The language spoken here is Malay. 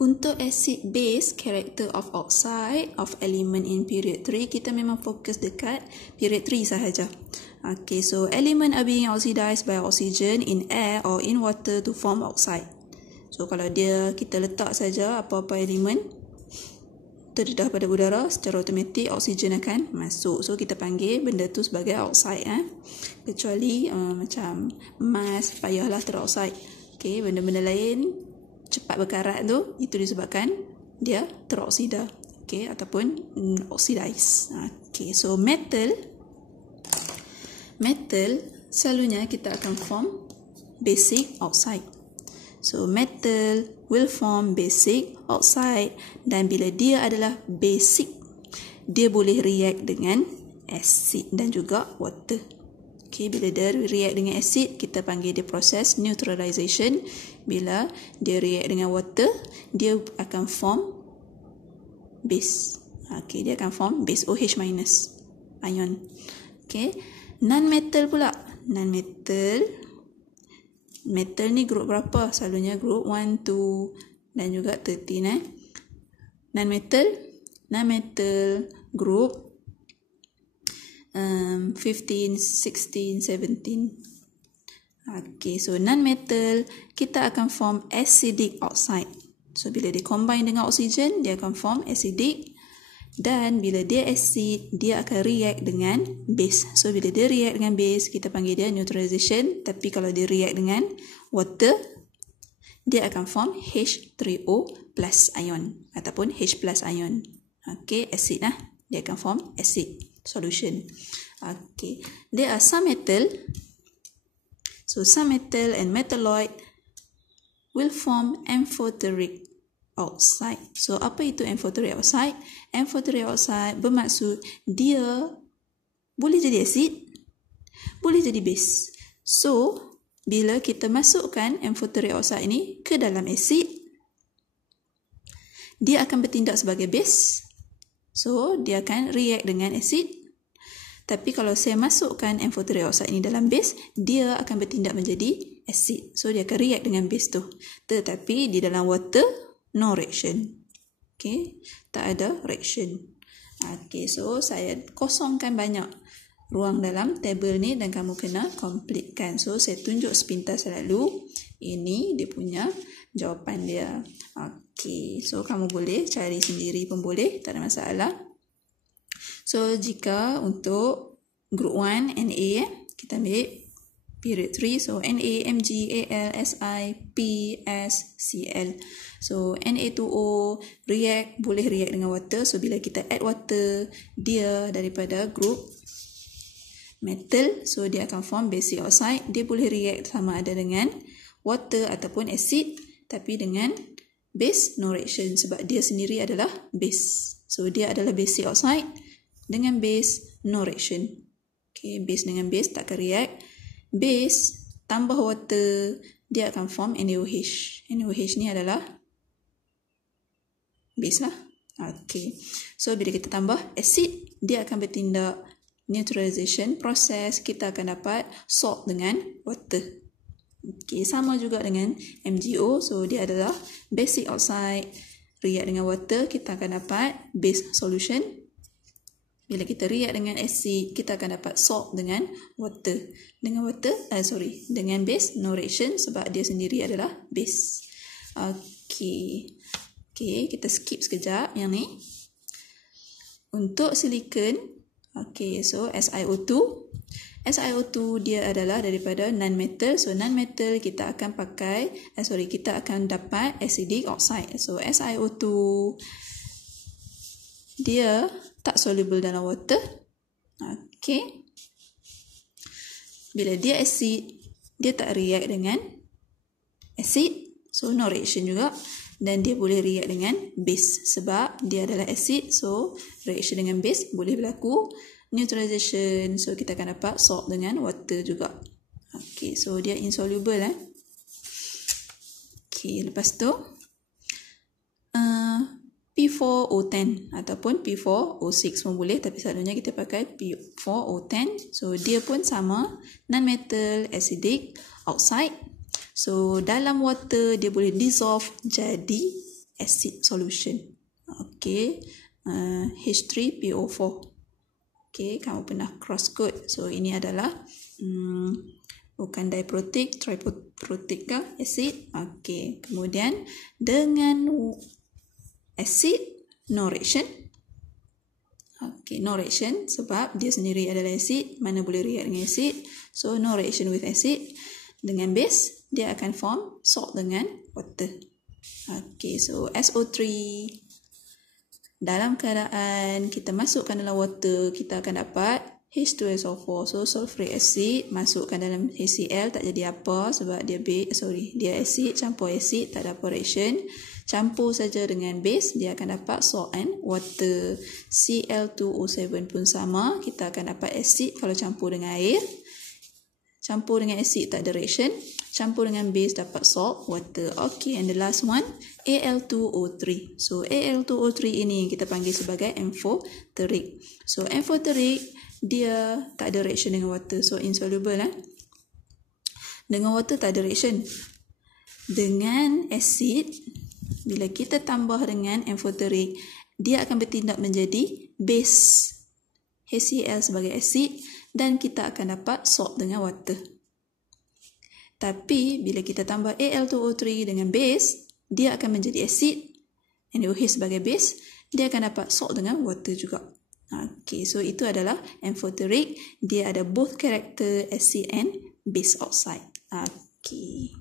Untuk acid base character of oxide of element in period 3, kita memang fokus dekat period 3 sahaja. Okay, so element are being oxidized by oxygen in air or in water to form oxide. So kalau kita letak saja apa-apa elemen terdedah pada udara, secara automatik oksigen akan masuk. So kita panggil benda tu sebagai oxide. Kecuali macam emas, payahlah teroksida. Okay, benda-benda lain cepat berkarat tu, itu disebabkan dia teroksida. Okay, ataupun oxidize. Okay, so metal selalunya kita akan form basic oxide. So metal will form basic oxide, dan bila dia adalah basic, dia boleh react dengan acid dan juga water. Okay, bila dia react dengan acid, kita panggil dia proses neutralization. Bila dia react dengan water, dia akan form base. Okay, dia akan form base OH- ion. Okay, non-metal pula. Metal ni grup berapa? Selalunya grup 1, 2 dan juga 13. Non-metal grup 15, 16, 17. Okay, so non-metal kita akan form acidic oxide. So bila dia combine dengan oksigen, dia akan form acidic, dan bila dia acid, dia akan react dengan base. So bila dia react dengan base, kita panggil dia neutralization. Tapi kalau dia react dengan water, dia akan form H3O plus ion ataupun H plus ion. Okay, acid lah. Dia akan form acid solution. Okay, there are some metal. So some metal and metalloid will form amphoteric oxide. So apa itu amphoteric oxide? Amphoteric oxide bermaksud dia boleh jadi acid, boleh jadi base. So bila kita masukkan amphoteric oxide ini ke dalam acid, dia akan bertindak sebagai base. So dia akan react dengan acid. Tapi kalau saya masukkan amphoteric oxide ini dalam base, dia akan bertindak menjadi acid. So dia akan react dengan base tu. Tetapi di dalam water, no reaction. Okay, tak ada reaction. Okay, so saya kosongkan banyak ruang dalam table ni dan kamu kena completekan. So saya tunjuk sepintas selalu. Ini dia punya jawapan dia. Okay, so kamu boleh cari sendiri pun boleh, tak ada masalah. So jika untuk group 1 Na, kita ambil period 3. So Na, Mg, Al, Si, P, S, Cl. So Na2O boleh react dengan water. So bila kita add water, dia daripada group metal, so dia akan form basic oxide. Dia boleh react sama ada dengan water ataupun acid, tapi dengan base no reaction sebab dia sendiri adalah base. So dia adalah basic oxide dengan base no reaction. Okay, base dengan base tak akan react. Base tambah water, dia akan form NaOH. NaOH ni adalah base lah. Okay, so bila kita tambah acid, dia akan bertindak neutralization proses. Kita akan dapat salt dengan water. Okay, sama juga dengan MgO. So dia adalah basic oxide, react dengan water, kita akan dapat base solution. Bila kita react dengan acid, kita akan dapat salt dengan water. Dengan base no reaction sebab dia sendiri adalah base. Okay, kita skip sekejap yang ni. Untuk silicon, okay, so SiO2 dia adalah daripada non-metal. So non-metal kita akan kita akan dapat acidic oxide. So SiO2 dia tak soluble dalam water. Okay, bila dia acid, dia tak react dengan acid, so no reaction juga. Dan dia boleh react dengan base sebab dia adalah acid. So reaction dengan base boleh berlaku. Neutralization, so kita akan dapat salt dengan water juga. Okay, so dia insoluble. Okay, lepas tu P4O10 ataupun P4O6 pun boleh, tapi selalunya kita pakai P4O10. So dia pun sama, non-metal acidic oxide. So dalam water dia boleh dissolve jadi acid solution. Okey, H3PO4. Okey, kamu pernah cross code. So ini adalah bukan diprotic, triprotic kah acid? Okey, kemudian dengan acid no reaction. Okey, no reaction sebab dia sendiri adalah acid, mana boleh react dengan acid. So no reaction with acid. Dengan base, dia akan form salt dengan water. Okey, so SO3. Dalam keadaan kita masukkan dalam water, kita akan dapat H2SO4. So sulfuric acid masukkan dalam HCl tak jadi apa sebab dia dia acid campur acid, tak ada apa reaction. Campur saja dengan base, dia akan dapat salt and water. Cl2O7 pun sama, kita akan dapat acid kalau campur dengan air. Campur dengan acid tak ada reaction. Campur dengan base dapat salt, water. Okay, and the last one, Al2O3. So Al2O3 ini kita panggil sebagai amphoteric. So amphoteric, dia tak ada reaction dengan water. So insoluble. Dengan water tak ada reaction. Dengan acid, bila kita tambah dengan amphoteric, dia akan bertindak menjadi base. HCl sebagai acid dan kita akan dapat salt dengan water. Tapi bila kita tambah Al2O3 dengan base, dia akan menjadi acid. NaOH sebagai base, dia akan dapat salt dengan water juga. Okay, so itu adalah amphoteric. Dia ada both character acid and base oxide. Okay.